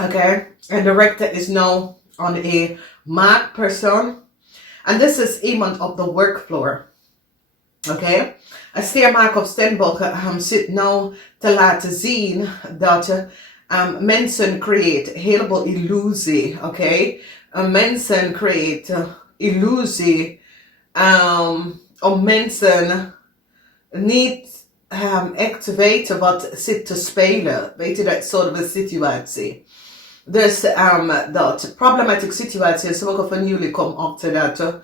Okay, and the rector is now on a mark person, and this is iemand op de workfloor. Oké, een steermaker op Stenbock zit nou te laten zien dat mensen creëren een heleboel illusie. Oké, mensen creëren illusie om mensen niet echt te weten wat zit te spelen. Weet je, dat soort van situatie. Dus dat problematische situatie, sommige van jullie komen achter dat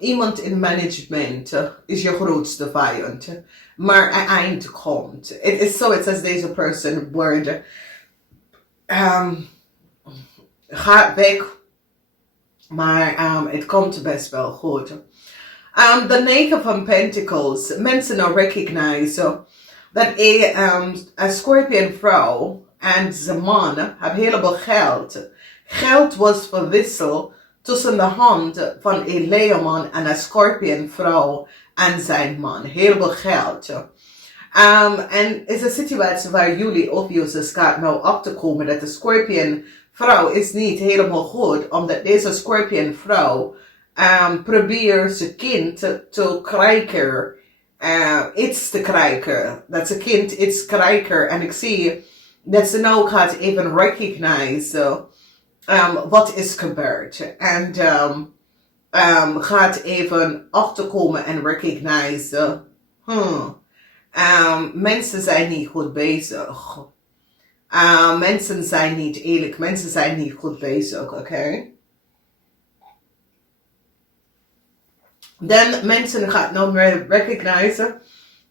iemand in management is je grootste vijand. Maar een eind komt. Het is zoiets als deze persoon wordt gaat weg. Maar het komt best wel goed. The 9 van Pentacles. Mensen nou recognize dat een Scorpion vrouw en zijn man hebben heleboel geld. Geld was verwisseld tussen de hand van een leeuwman en een Scorpion vrouw en zijn man. Heleboel geld. En is een situatie waar jullie OPHIUCHUS gaat nou op te komen dat de Scorpion vrouw is niet helemaal goed, omdat deze Scorpion vrouw probeert zijn kind te krijgen. Iets te krijgen. Dat zijn kind iets krijgen. En ik zie dat ze nou gaat even recognize wat is gebeurd. En gaat even achterkomen en recognize. Mensen zijn niet goed bezig. Mensen zijn niet eerlijk. Mensen zijn niet goed bezig. Oké? Dan mensen gaan nou meer recognize.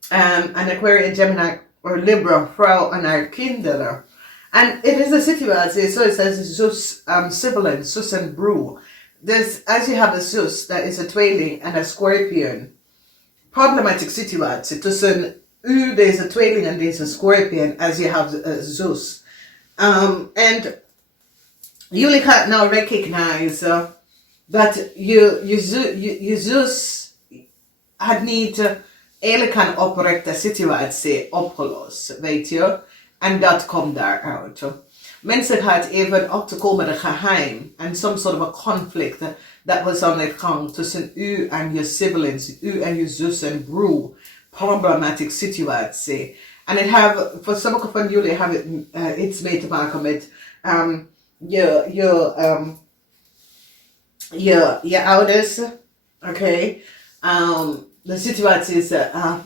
En ik weer in Gemini or Libra vrouw en haar kinderen. En het is een situatie zoals zus, sibling, zus en broer. Dus als je hebt een zus, dat is een tweeling en een Scorpion. Problematische situatie tussen u, deze tweeling en deze Scorpion, als je hebt een zus. En jullie gaan nou recognize dat je zus had niet eerlijk en oprechte situatie opgelost, weet je. En dat komt daaruit. Mensen gaan even op te komen de geheim en some sort of a conflict dat was aan de gang tussen u en je siblings, u en je zus en broer. Problematic situatie. En het heeft, voor sommige van jullie hebben iets mee te maken met je ouders. Oké. De situatie is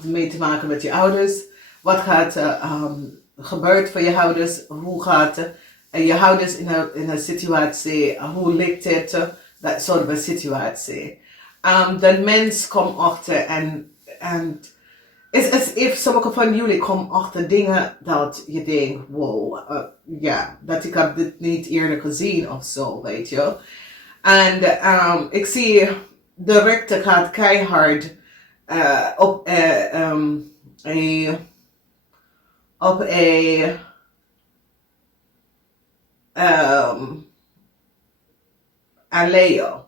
mee te maken met je ouders. Wat gaat gebeurt voor je ouders? Hoe gaat je ouders in een situatie? Hoe ligt het? Dat soort van situatie. De mens komt achter en het is alsof sommige van jullie komen achter dingen dat je denkt, wow, ja, dat ik heb dit niet eerder gezien of zo, weet je. En ik zie de rechter gaat keihard op een Leo.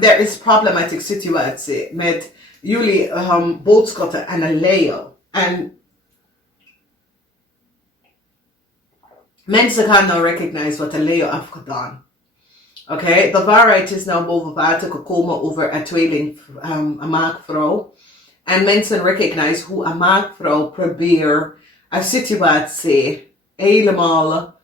Er is problematische situatie met jullie boodschappen en een Leo. En mensen gaan nou recognize wat een Leo heeft gedaan. Oké, de waarheid is nou boven water gekomen over een tweeling, een maakvrouw. En mensen recognize hoe een maakvrouw probeert een situatie helemaal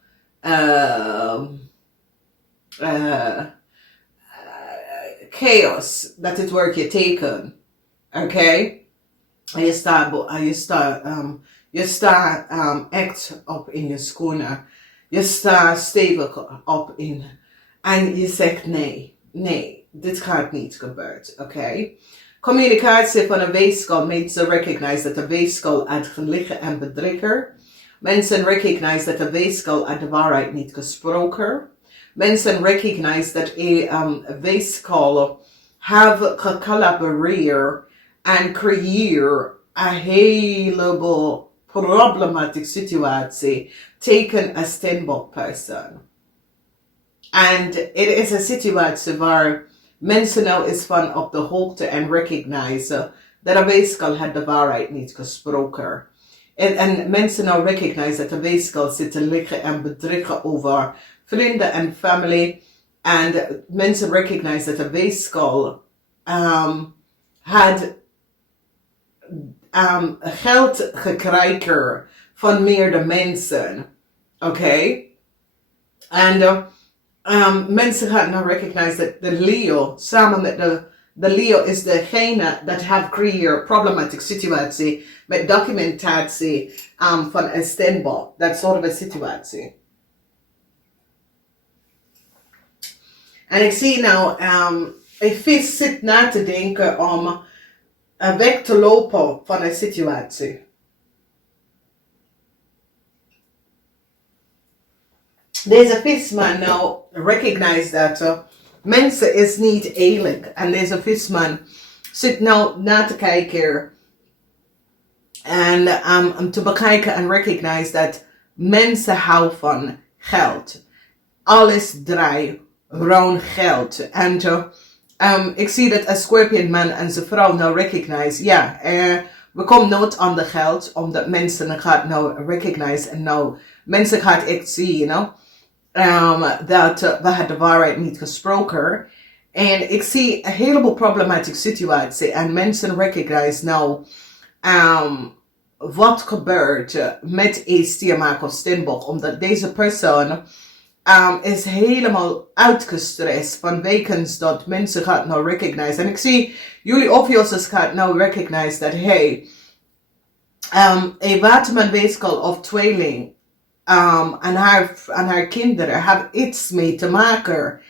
chaos, dat het wordt geteken. Oké? En je staat echt op in je schoenen. Je staat stevig op in. En je zegt nee, dit gaat niet gebeuren. Oké? Communicatie van een weegschaal mensen recognize dat de weegschaal uit liggen en bedrieger. Mensen recognize dat de weegschaal uit de waarheid niet gesproken. Mensen recognize dat een weegschaal hebben gecollaboreerd en creëer een heleboel problematische situatie tegen een Stenbock persoon. En het is een situatie waar mensen nou is van op de hoogte en recognize dat een weegschaal had de waarheid niet gesproken. En mensen nou recognize dat de weeskal zit te liggen en bedriegen over vrienden en familie. En mensen recognize dat de weeskal had geld gekregen van meerdere mensen. Oké? En mensen gaan nou recognize dat de Leo samen met de Leo is degene dat heeft creëer problematische situatie met documentatie van een steenbok. Dat soort van situatie. En ik zie nou, een vis zit na te denken om weg te lopen van een situatie. Deze visman nou recognize dat mensen is niet eerlijk. En deze visman zit nou na te kijken en om te bekijken en recognize dat mensen houden van geld. Alles draait rond geld. En ik zie dat een Scorpion man en zijn vrouw nou recognize, ja, we komen nooit aan de geld, omdat mensen gaat nou recognize en nou mensen gaat echt zien, you know. Dat we hadden de waarheid niet gesproken. En ik zie een heleboel problematische situatie. En mensen recognize nou wat gebeurt met een stiermaker of steenbok. Omdat deze persoon is helemaal uitgestrest vanwege dat mensen gaat nou recognize. En ik zie jullie OPHIUCHUS gaat nou recognize dat hey, een waterman weeskal of tweeling en haar kinderen hebben iets mee te maken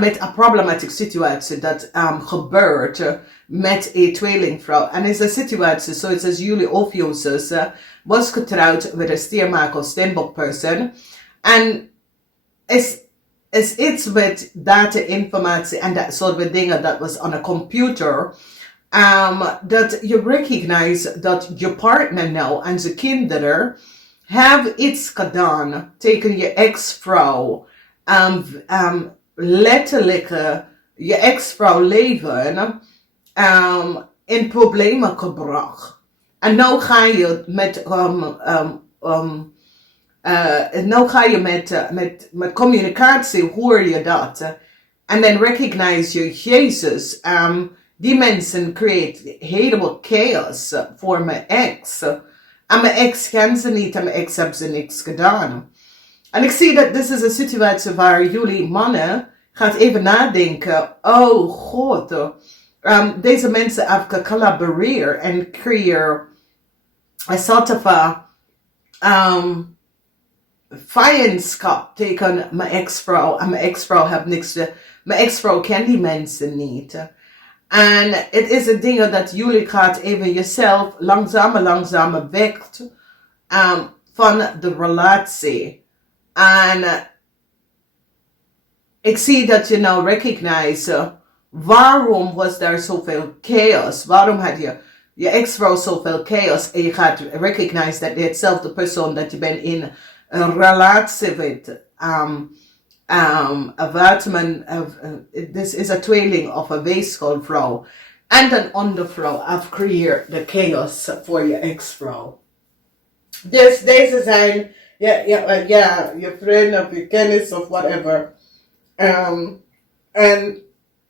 met een problematische situatie dat gebeurt met een tweelingvrouw. En is een situatie zoals jullie OPHIUCHUS was getrouwd met een stiermaker steenbok persoon. En is iets met data-informatie en dat soort van dingen dat was aan een computer. Dat je recognize dat je partner nou en zijn kinderen hebben iets gedaan tegen je ex-vrouw. Letterlijk je ex-vrouw leven in problemen gebracht. En nou ga je met nou ga je met communicatie hoor je dat. En dan recognize je Jezus. Die mensen creëren helemaal chaos voor mijn ex. En mijn ex kent ze niet en mijn ex hebben ze niks gedaan. En ik zie dat dit is een situatie waar jullie mannen gaat even nadenken. Oh God. Deze mensen hebben gecollaboreerd en creëren een soort van vijandschap tegen mijn ex-vrouw. En mijn ex-vrouw heeft niks te... Mijn ex-vrouw kent die mensen niet. En het is een ding dat jullie gaat even jezelf langzamer wekt van de relatie. En ik zie dat je nou recognize waarom was daar zoveel chaos? Waarom had je ex-vrouw zoveel chaos? En je gaat recognize dat je hetzelfde persoon dat je bent in een relatie met. Een waterman, this is een tweeling of een weeskaalvrouw. En een ondervrouw afcreëert de chaos voor je ex-vrouw. Dus deze zijn, je vriend of je kennis of whatever. En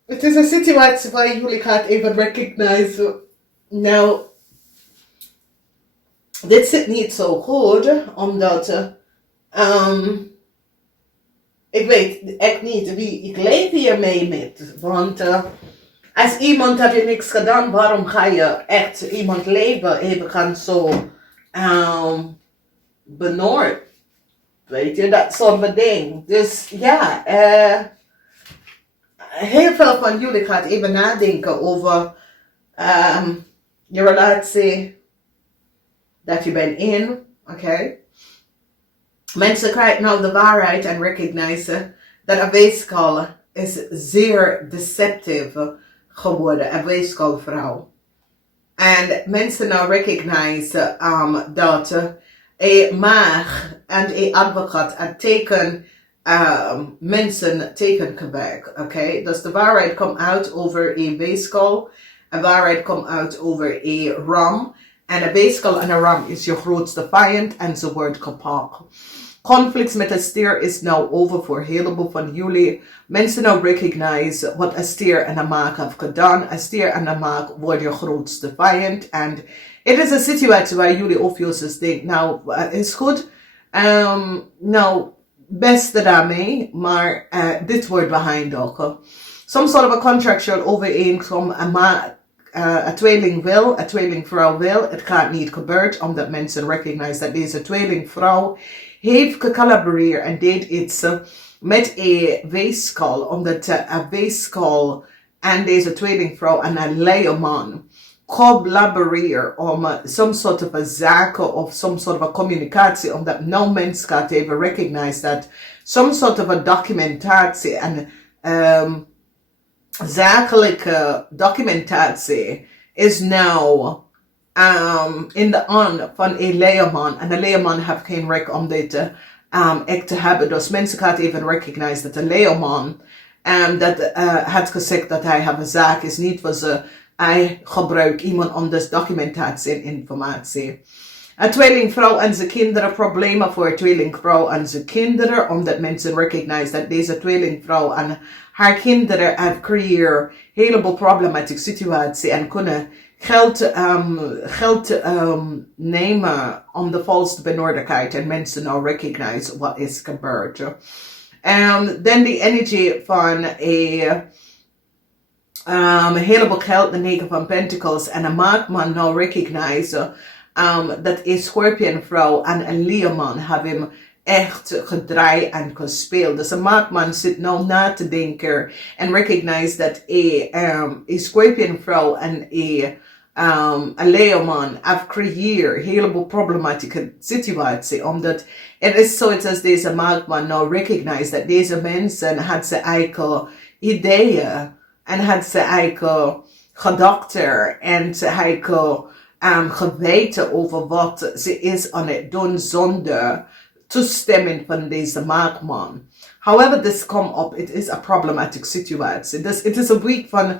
het is een situatie waar jullie gaat even recognize. Nou, dit zit niet zo goed, omdat ik weet echt niet wie ik leef hiermee met. Want als iemand had je niks gedaan, waarom ga je echt iemand leven even gaan zo benoord? Weet je, dat soort van ding. Dus ja, heel veel van jullie gaat even nadenken over je relatie dat je bent in. Oké. Mensen krijgen nou de waarheid en recognize dat een weeskal is zeer deceptief geworden, een weeskaalvrouw. En mensen nou recognize dat een maag en een advocaat teken mensen tegengewerkt. Oké, dus de waarheid komt uit over een weeskal, de waarheid komt uit over een ram. En een weeskal en een ram is je grootste vijand en ze wordt gepakt. Conflicts met een stier is nou over voor een heleboel van jullie. Mensen nou recognize wat een stier en een maag heeft gedaan. Een stier en een maag wordt je grootste vijand. En het is een situatie waar jullie OPHIUCHUS denken, nou, is goed. Nou, beste daarmee, maar dit wordt behind. Some sort of a contractual overeenkomst, een tweeling wil, een tweelingvrouw wil. Het gaat niet gebeuren, omdat mensen recognize dat deze tweelingvrouw heeft gecollaboreerd en deed iets met een weeskal, omdat een weeskal en deze tweelingvrouw en een leerman collaboreren om some sort of a zaken of some sort of a communicatie, omdat nou mensen gaat even recognize dat some sort of a documentatie en zakelijke documentatie is nou in de hand van een leerman. En de leerman heeft geen recht om dit echt te hebben. Dus mensen gaan even recognize dat de leerman dat had gezegd dat hij een zaak is niet voor ze. Hij gebruikt iemand om dus documentatie en informatie. Een tweelingvrouw en zijn kinderen, problemen voor een tweelingvrouw en zijn kinderen, omdat mensen recognize dat deze tweelingvrouw en haar kinderen have creëerd een heleboel problematische situatie en kunnen geld nemen om de volste benordelijkheid en mensen nou recognize wat is gebeurd. Dan de energie van een heleboel geld, de 9 van Pentacles en een maagman nou recognize dat een schorpionvrouw en een leerman hebben hem echt gedraaid en gespeeld. Dus een maagman zit nou na te denken en recognize dat een schorpionvrouw en een leerman have creëerd een heleboel problematische situatie, omdat het is zoiets als deze maagman nou recognize dat deze mensen had zijn eigen ideeën en had zijn eigen gedachten en zijn eigen geweten over wat ze is aan het doen zonder toestemming van deze maagman. However this come up, it is a problematic situatie. Dus het is een week van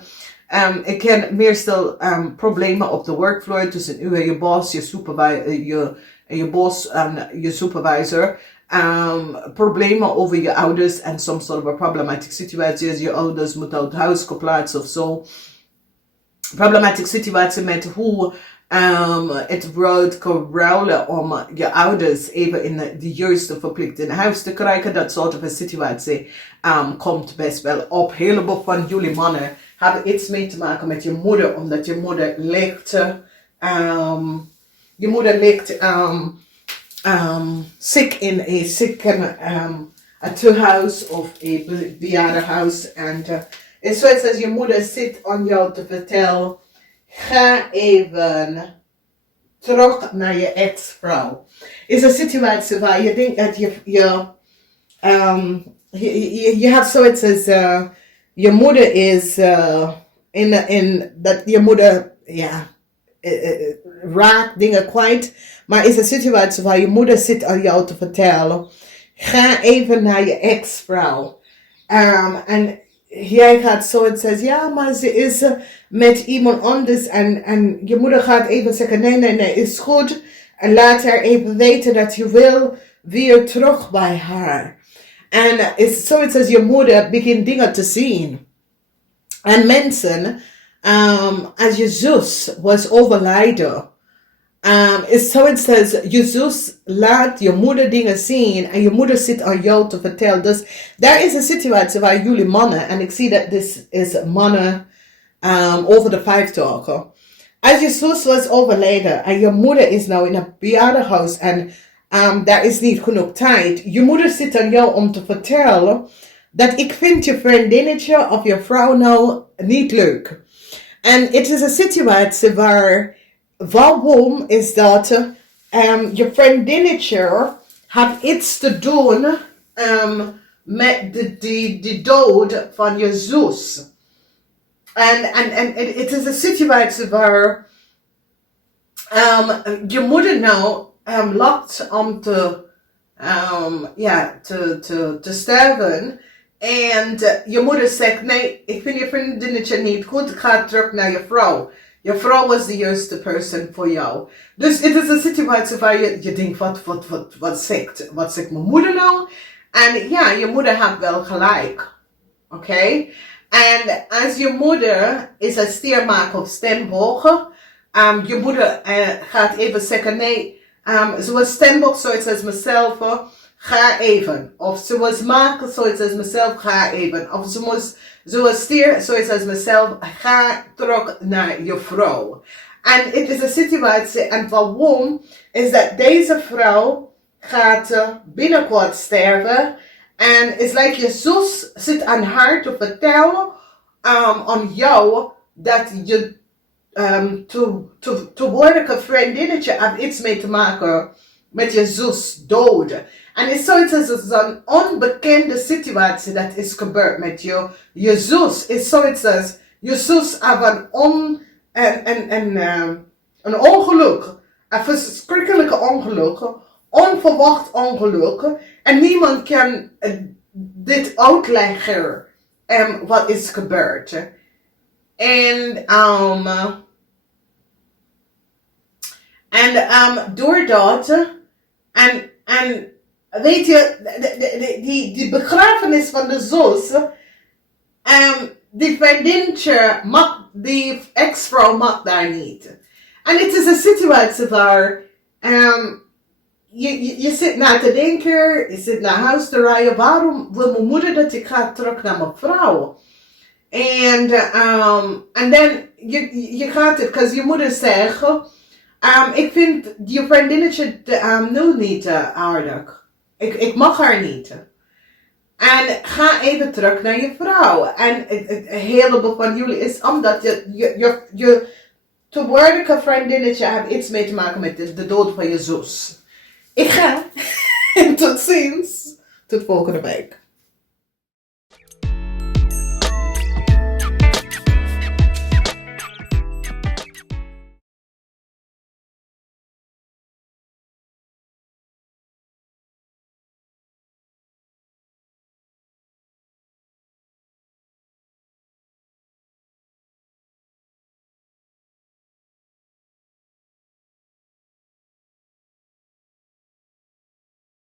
ik ken meestal problemen op de workfloor tussen u en je boss, je supervisor. Problemen over je ouders en some sort of a problematic situatie. Je ouders moeten uit huis geplaatst of zo. Problematic situatie met hoe het wordt geruilen om je ouders even in de juiste verplichting in huis te krijgen. Dat soort van situatie komt best wel op. Heel veel van jullie mannen hebben iets mee te maken met je moeder, omdat je moeder ligt ziek in een tehuis of een bejaardenhuis. En het is zoals als je moeder zit aan jou te vertellen, ga even terug naar je ex-vrouw. Is een situatie waar je denkt dat je hebt zoiets als je moeder is dat je moeder raakt dingen kwijt, maar is een situatie waar je moeder zit aan jou te vertellen, ga even naar je ex-vrouw. En jij gaat zoiets zeggen, ja, maar ze is met iemand anders en je moeder gaat even zeggen, nee, is goed. En laat haar even weten dat je wil weer terug bij haar. En is zoiets als je moeder begint dingen te zien. En mensen, als je zus was overlijden, is zoiets als je zus laat je moeder dingen zien en je moeder zit aan jou te vertellen. Dus daar is een situatie waar jullie mannen, en ik zie dat dit is mannen over de 50. Als je zus was overleden en je moeder is nou in een bejaardenhuis en daar is niet genoeg tijd. Je moeder zit aan jou om te vertellen dat ik vind je vriendinnetje of je vrouw nou niet leuk. En het is een situatie waarom is dat je vriendinnetje heeft iets te doen met de dood van je zus. En het is een situatie waar je moeder nou lacht om te sterven. En je moeder zegt, nee, ik vind je vriendinnetje niet goed, ga terug naar je vrouw. Je vrouw was de juiste person voor jou. Dus het is een situatie waar je denkt, wat zegt mijn moeder nou? En ja, je moeder had wel gelijk. Oké? En als je moeder is een stiermaker of stembogen, je moeder gaat even zeggen, nee, zoals stembok, zoiets als mezelf, ga even. Of ze was maken, zoiets als mezelf, ga even. Of ze was stier, zoiets als mezelf, ga terug naar je vrouw. En het is een situatie, en waarom is dat deze vrouw gaat binnenkort sterven. En it's like je zus zit aan haar te vertellen aan jou dat je toekomstige vriendinnetje had iets mee te maken met je zus dood. En het is zoiets als een onbekende situatie dat is gebeurd met je. Je zus is zoiets als je zus had een ongeluk. Een verschrikkelijke ongeluk. Onverwacht ongeluk. En niemand kan dit uitleggen wat is gebeurd. En doordat en weet je, die begrafenis van de zus, die vriendinnetje die ex-vrouw mag daar niet. En het is een situatie waar je zit na te denken, je zit naar huis te rijden, waarom wil mijn moeder dat ik ga terug naar mijn vrouw? En dan je gaat het, because je moeder zegt, ik vind je vriendinnetje nu niet aardig. Ik mag haar niet. En ga even terug naar je vrouw. En het heleboel van jullie is omdat je toekomstige vriendinnetje heeft iets mee te maken met de dood van je zus. Ik ga. En tot ziens. Tot volgende week.